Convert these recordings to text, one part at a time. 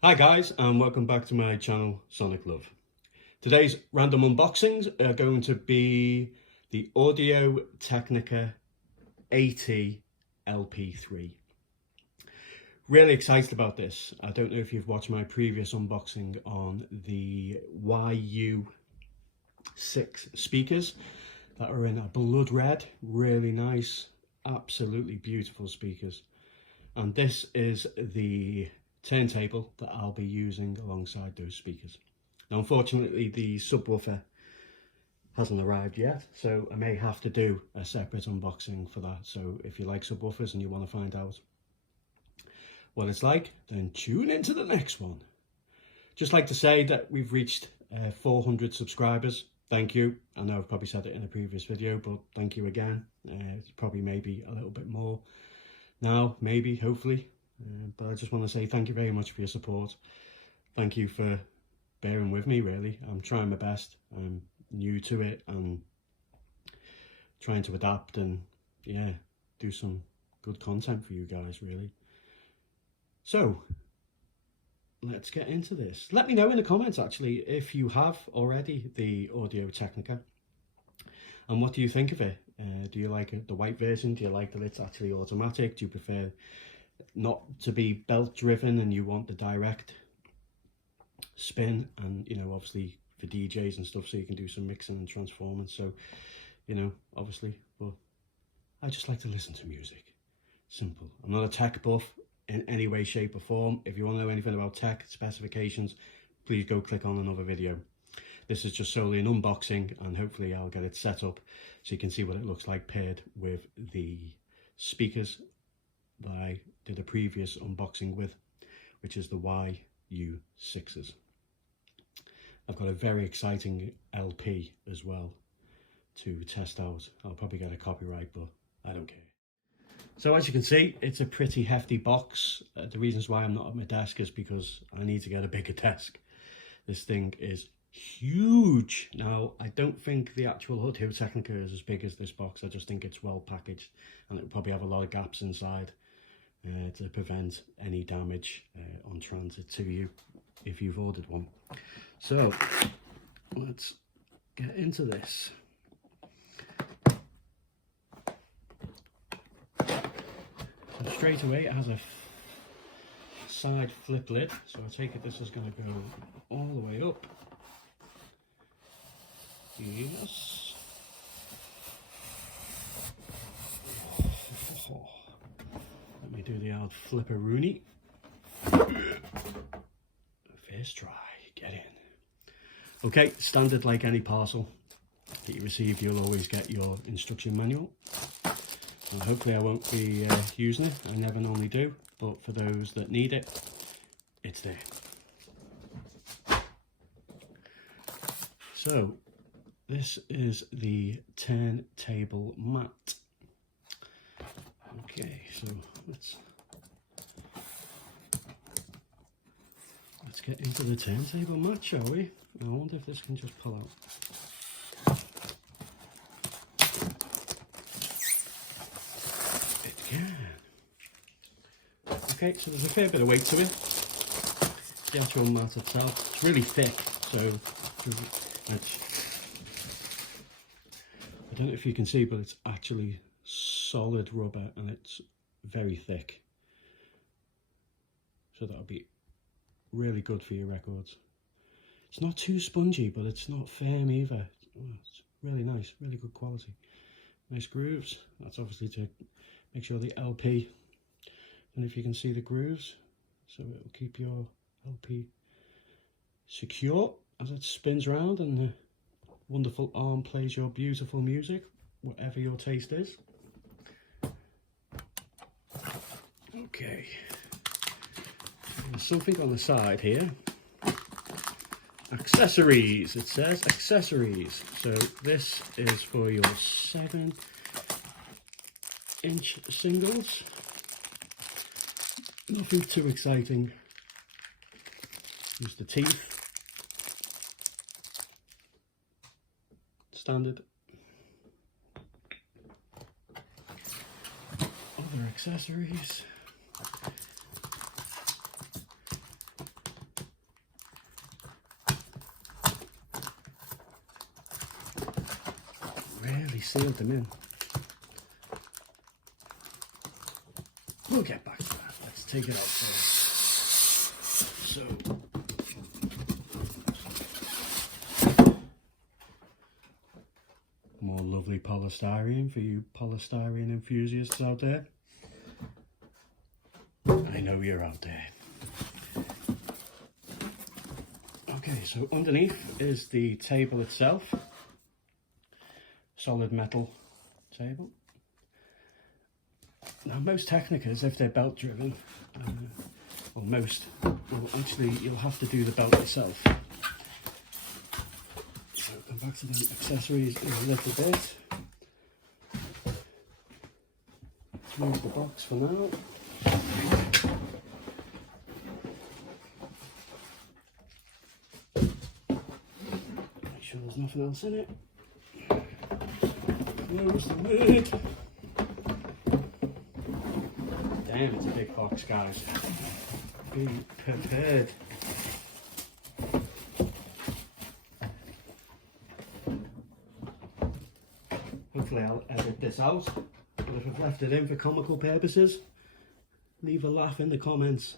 Hi guys, and welcome back to my channel Sonic Love. Today's random unboxings are going to be the Audio-Technica AT LP3. Really excited about this. I don't know if you've watched my previous unboxing on the YU6 speakers that are in a blood red. Really nice, absolutely beautiful speakers. And this is the turntable that I'll be using alongside those speakers. Now, unfortunately, the subwoofer hasn't arrived yet, so I may have to do a separate unboxing for that. So if you like subwoofers and you want to find out what it's like, then tune into the next one. Just like to say that we've reached 400 subscribers. Thank you. I know I've probably said it in a previous video, but thank you again. It's probably maybe a little bit more now, maybe, hopefully. But I just want to say thank you very much for your support. Thank you for bearing with me, really. I'm trying my best. I'm new to it and trying to adapt and, yeah, do some good content for you guys, really. So, let's get into this. Let me know in the comments, actually, if you have already the Audio-Technica. And what do you think of it? Do you like the white version? Do you like that it's actually automatic? Do you prefer not to be belt driven and you want the direct spin, and obviously for DJs and stuff, so you can do some mixing and transforming? So obviously, but I just like to listen to music. Simple. I'm not a tech buff in any way, shape or form. If you want to know anything about tech specifications, please go click on another video. This is just solely an unboxing, and hopefully I'll get it set up so you can see what it looks like paired with the speakers that I did a previous unboxing with, which is the YU6s. I've got a very exciting LP as well to test out. I'll probably get a copyright, but I don't care. So as you can see, it's a pretty hefty box. The reasons why I'm not at my desk is because I need to get a bigger desk. This thing is huge. Now, I don't think the actual Audio-Technica is as big as this box. I just think it's well packaged, and it'll probably have a lot of gaps inside to prevent any damage on transit to you if you've ordered one. So let's get into this. So straight away it has a side flip lid, so I take it this is going to go all the way up. Yes. Let me do the old flipper-rooney. First try, get in. Okay, standard like any parcel that you receive, you'll always get your instruction manual. And hopefully I won't be using it. I never normally do, but for those that need it, it's there. So, this is the turntable mat. Okay, so let's get into the turntable mat, shall we? I wonder if this can just pull out. It can. Okay, so there's a fair bit of weight to it. The actual mat itself, it's really thick, so I don't know if you can see, but it's actually solid rubber and it's very thick. So that'll be really good for your records. It's not too spongy, but it's not firm either. It's really nice, really good quality. Nice grooves. That's obviously to make sure the LP, and if you can see the grooves, so it will keep your LP secure as it spins around and the wonderful arm plays your beautiful music, whatever your taste is. Okay, there's something on the side here. Accessories, it says accessories. So this is for your 7-inch singles. Nothing too exciting. Use the teeth. Standard. Other accessories. sealed them in. We'll get back to that. Let's take it out first. So, more lovely polystyrene for you polystyrene enthusiasts out there. I know you're out there. Okay, so underneath is the table itself. Solid metal table. Now most Technicas, if they're belt driven, well most, well actually you'll have to do the belt yourself. So come back to the accessories in a little bit. Let's move the box for now. Make sure there's nothing else in it. Close the lid. Damn, it's a big box, guys. Be prepared. Hopefully I'll edit this out, but if I've left it in for comical purposes, leave a laugh in the comments.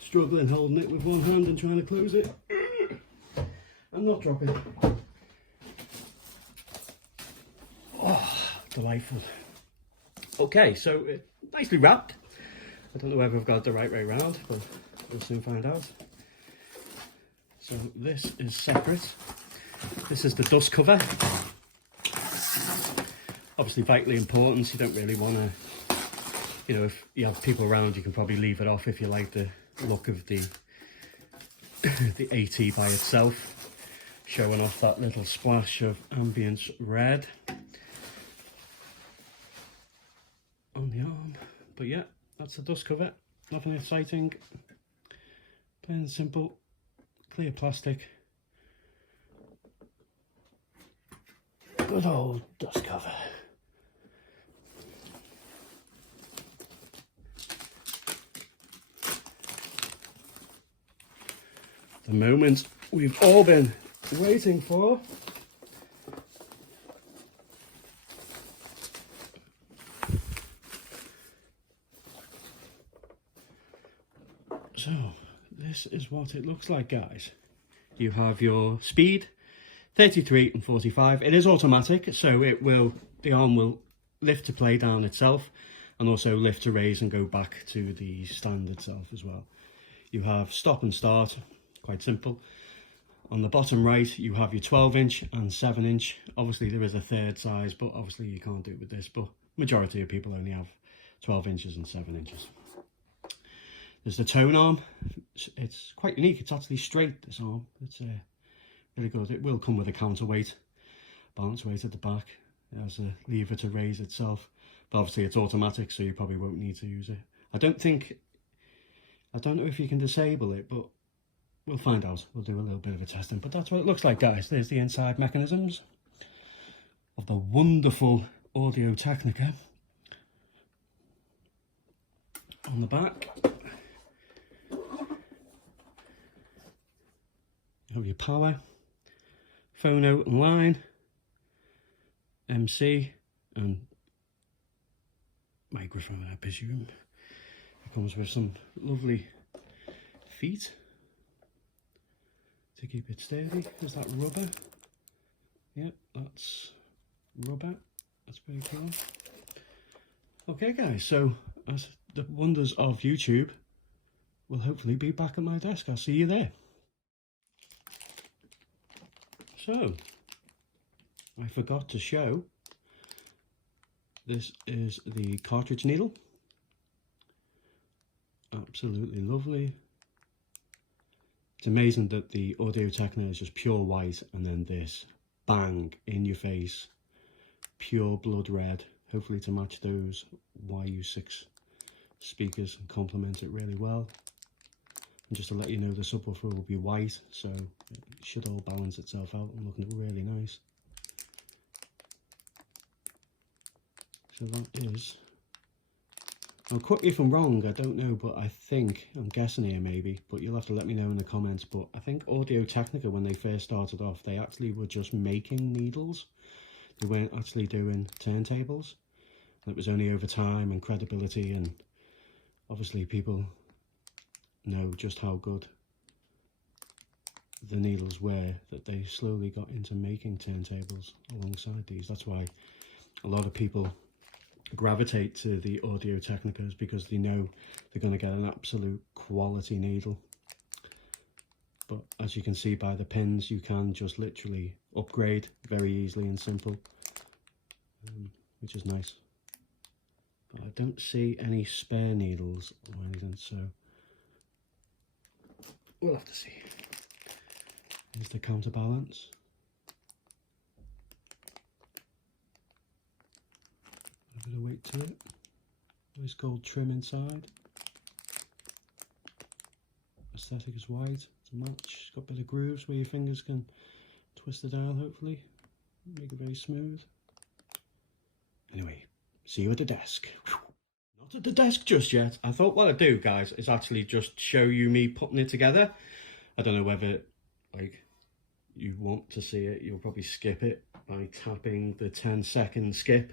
Struggling holding it with one hand and trying to close it. I'm not dropping. Oh, delightful. Okay, so nicely wrapped. I don't know whether I've got it the right way around, but we'll soon find out. So this is separate. This is the dust cover. Obviously vitally important. You don't really want to, you know, if you have people around, you can probably leave it off if you like the look of the the AT by itself, showing off that little splash of ambient red on the arm. But yeah, that's the dust cover. Nothing exciting, plain and simple, clear plastic, good old dust cover. The moment we've all been waiting for. So this is what it looks like, guys. You have your speed 33 and 45. It is automatic, so it will, the arm will lift to play down itself and also lift to raise and go back to the stand itself as well. You have stop and start, quite simple. On the bottom right, you have your 12-inch and 7-inch. Obviously, there is a third size, but obviously you can't do it with this. But majority of people only have 12 inches and 7 inches. There's the tone arm. It's quite unique. It's actually straight, this arm. It's really good. It will come with a counterweight, balance weight at the back. It has a lever to raise itself. But obviously, it's automatic, so you probably won't need to use it. I don't know if you can disable it, but we'll find out. We'll do a little bit of a testing, but that's what it looks like, guys. There's the inside mechanisms of the wonderful Audio-Technica. On the back, you have your power, phono and line, MC, and microphone, I presume. It comes with some lovely feet to keep it sturdy. Is that rubber? Yep, that's rubber. That's pretty cool. Okay, guys, so as the wonders of YouTube will hopefully be back at my desk. I'll see you there. So, I forgot to show, this is the cartridge needle. Absolutely lovely. It's amazing that the Audio-Technica is just pure white, and then this, bang, in your face, pure blood red, hopefully to match those YU6 speakers and complement it really well. And just to let you know, the subwoofer will be white, so it should all balance itself out and looking really nice. So that is, I'll quote you if I'm wrong, I don't know, but I think, I'm guessing here maybe, but you'll have to let me know in the comments, but I think Audio-Technica, when they first started off, they actually were just making needles. they weren't actually doing turntables. It was only over time and credibility, and obviously people know just how good the needles were, that they slowly got into making turntables alongside these. That's why a lot of people gravitate to the Audio-Technicas, because they know they're going to get an absolute quality needle. But as you can see by the pins, you can just literally upgrade very easily and simple, which is nice. But I don't see any spare needles or anything, so we'll have to see. Here's the counterbalance. A bit of weight to it. Nice gold trim inside. Aesthetic is white to match. It's got a bit of grooves where your fingers can twist the dial, hopefully. Make it very smooth. Anyway, see you at the desk. Not at the desk just yet. I thought what I'd do, guys, is actually just show you me putting it together. I don't know whether, like, you want to see it. You'll probably skip it by tapping the 10-second skip.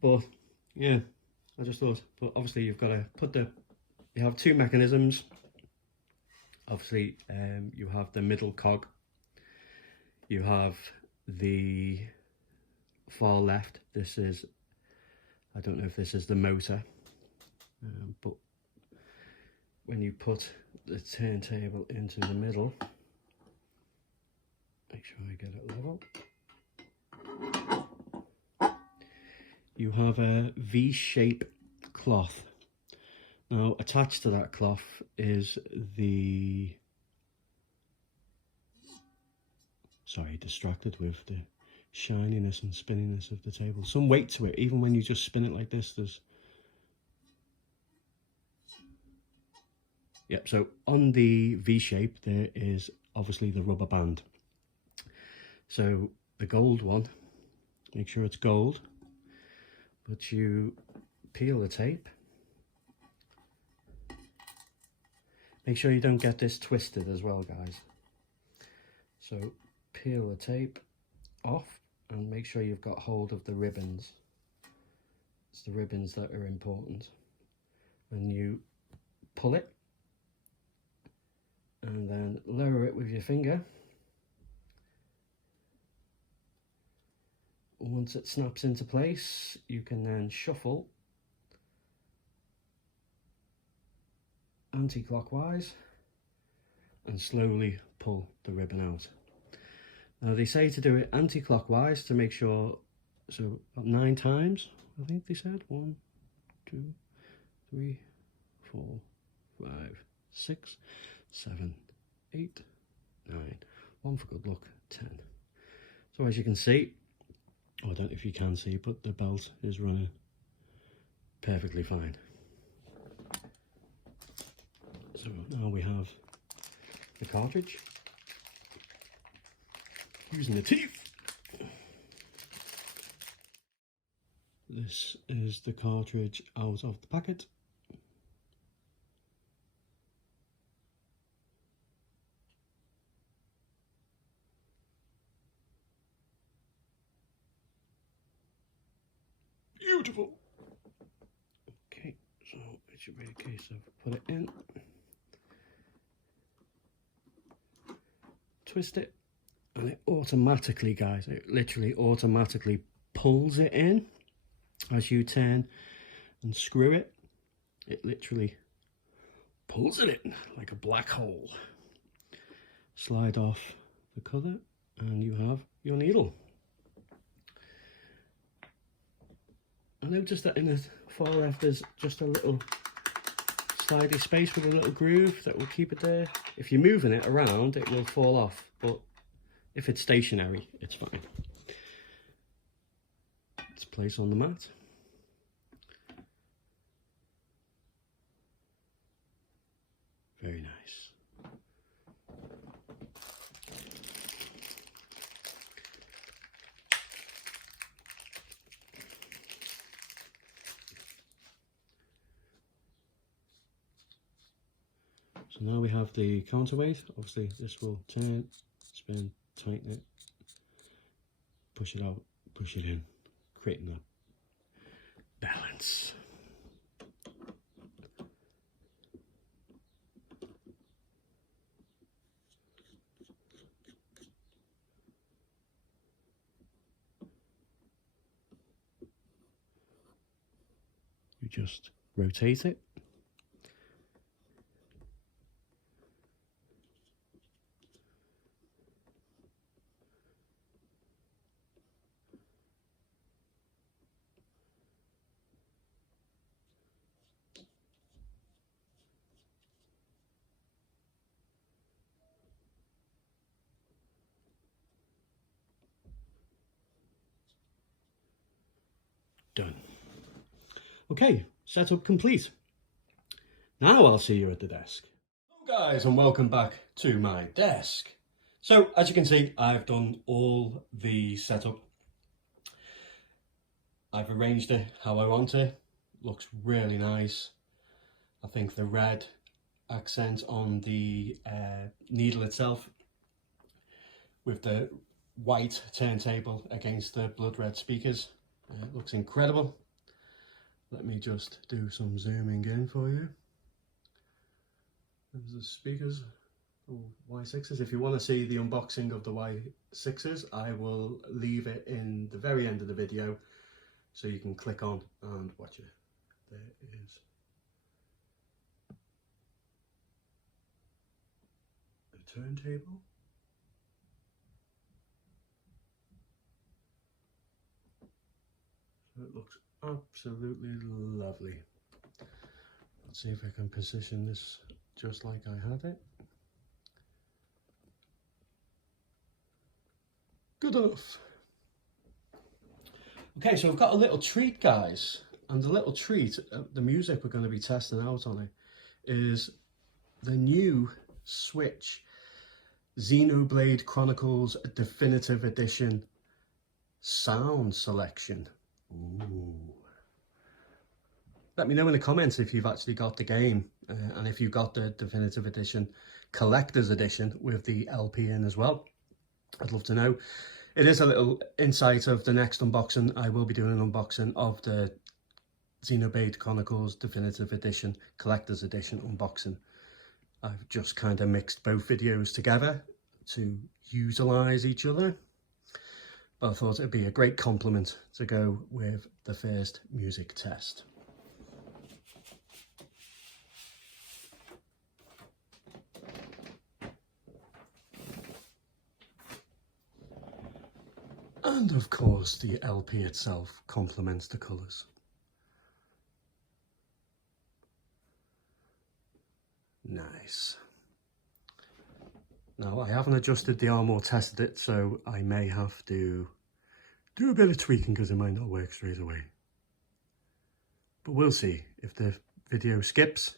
But yeah, I just thought, but obviously you've got to put you have two mechanisms. Obviously, you have the middle cog. You have the far left. This is, I don't know if this is the motor, but when you put the turntable into the middle, make sure I get it level. You have a V-shape cloth. Now, attached to that cloth is the, sorry, distracted with the shininess and spinniness of the table. Some weight to it, even when you just spin it like this, there's, yep, so on the V-shape there is obviously the rubber band. So the gold one, make sure it's gold, but you peel the tape. Make sure you don't get this twisted as well, guys. So peel the tape off and make sure you've got hold of the ribbons. It's the ribbons that are important. And you pull it and then lower it with your finger. Once it snaps into place, you can then shuffle anti-clockwise and slowly pull the ribbon out. Now they say to do it anti-clockwise to make sure, so about 9 times, I think they said. 1, 2, 3, 4, 5, 6, 7, 8, 9. 1 for good luck, 10. So as you can see, I don't know if you can see, but the belt is running perfectly fine. So now we have the cartridge. Using the teeth. This is the cartridge out of the packet. Beautiful. Okay, so it should be a case of put it in, twist it, and it automatically, guys, it literally automatically pulls it in as you turn and screw it. It literally pulls it in like a black hole. Slide off the cover and you have your needle. I noticed that in the far left there's just a little slidey space with a little groove that will keep it there. If you're moving it around, it will fall off, but if it's stationary, it's fine. Let's place on the mat. Very nice. So now we have the counterweight. Obviously this will turn, spin, tighten it. push it out, push it in, creating that balance. You just rotate it. Done. Okay, setup complete. Now I'll see you at the desk. Hello guys, and welcome back to my desk. So as you can see, I've done all the setup. I've arranged it how I want it. Looks really nice. I think the red accent on the needle itself with the white turntable against the blood red speakers, it looks incredible. Let me just do some zooming in for you. There's the speakers, Y6s. If you want to see the unboxing of the Y6s, I will leave it in the very end of the video so you can click on and watch it. There is the turntable. So it looks absolutely lovely. Let's see if I can position this just like I had it. Good enough. Okay, so I've got a little treat, guys, and the little treat, the music we're going to be testing out on it, is the new Switch Xenoblade Chronicles Definitive Edition sound selection. Ooh. Let me know in the comments if you've actually got the game and if you got the Definitive Edition Collector's Edition with the LP in as well. I'd love to know. It is a little insight of the next unboxing. I will be doing an unboxing of the Xenoblade Chronicles Definitive Edition Collector's Edition unboxing. I've just kind of mixed both videos together to utilise each other. But I thought it'd be a great compliment to go with the first music test. And of course the LP itself complements the colours. Nice. Now I haven't adjusted the arm or tested it, so I may have to do a bit of tweaking because it might not work straight away. But we'll see. If the video skips,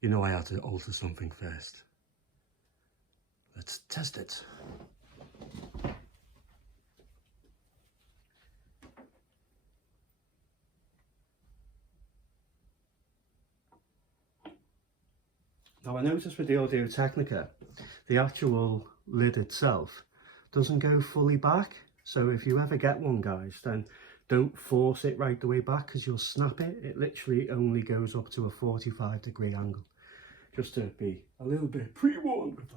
you know I had to alter something first. Let's test it. Now I noticed with the Audio-Technica, the actual lid itself doesn't go fully back. So if you ever get one, guys, then don't force it right the way back because you'll snap it. It literally only goes up to a 45-degree angle. Just to be a little bit pre-warned with that.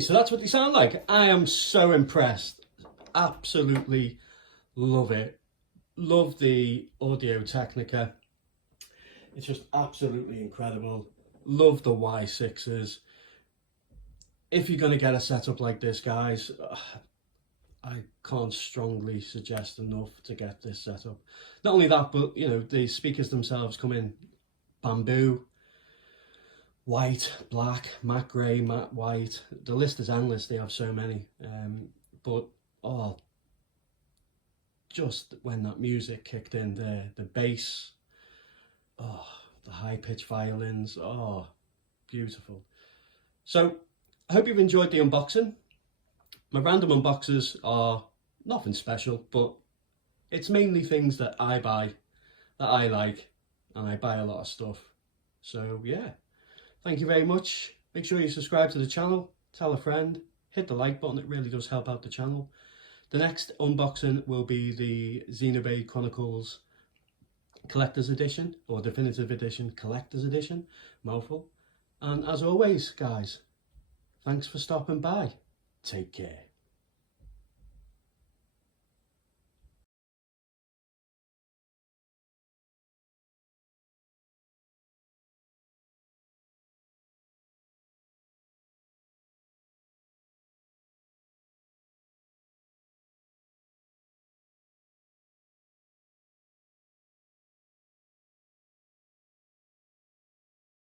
Okay, so that's what they sound like. I am so impressed. Absolutely love it. Love the Audio-Technica. It's just absolutely incredible. Love the Y6s. If you're going to get a setup like this, guys, I can't strongly suggest enough to get this setup. Not only that, but you know, the speakers themselves come in bamboo, white, black, matte grey, matte white. The list is endless. They have so many. But oh, just when that music kicked in there, the bass, oh, the high pitched violins, oh, beautiful. So I hope you've enjoyed the unboxing. My random unboxes are nothing special, but it's mainly things that I buy, that I like, and I buy a lot of stuff. So yeah, thank you very much. Make sure you subscribe to the channel, tell a friend, hit the like button, it really does help out the channel. The next unboxing will be the Xenoblade Chronicles Collector's Edition, or Definitive Edition Collector's Edition, mouthful. And as always, guys, thanks for stopping by. Take care.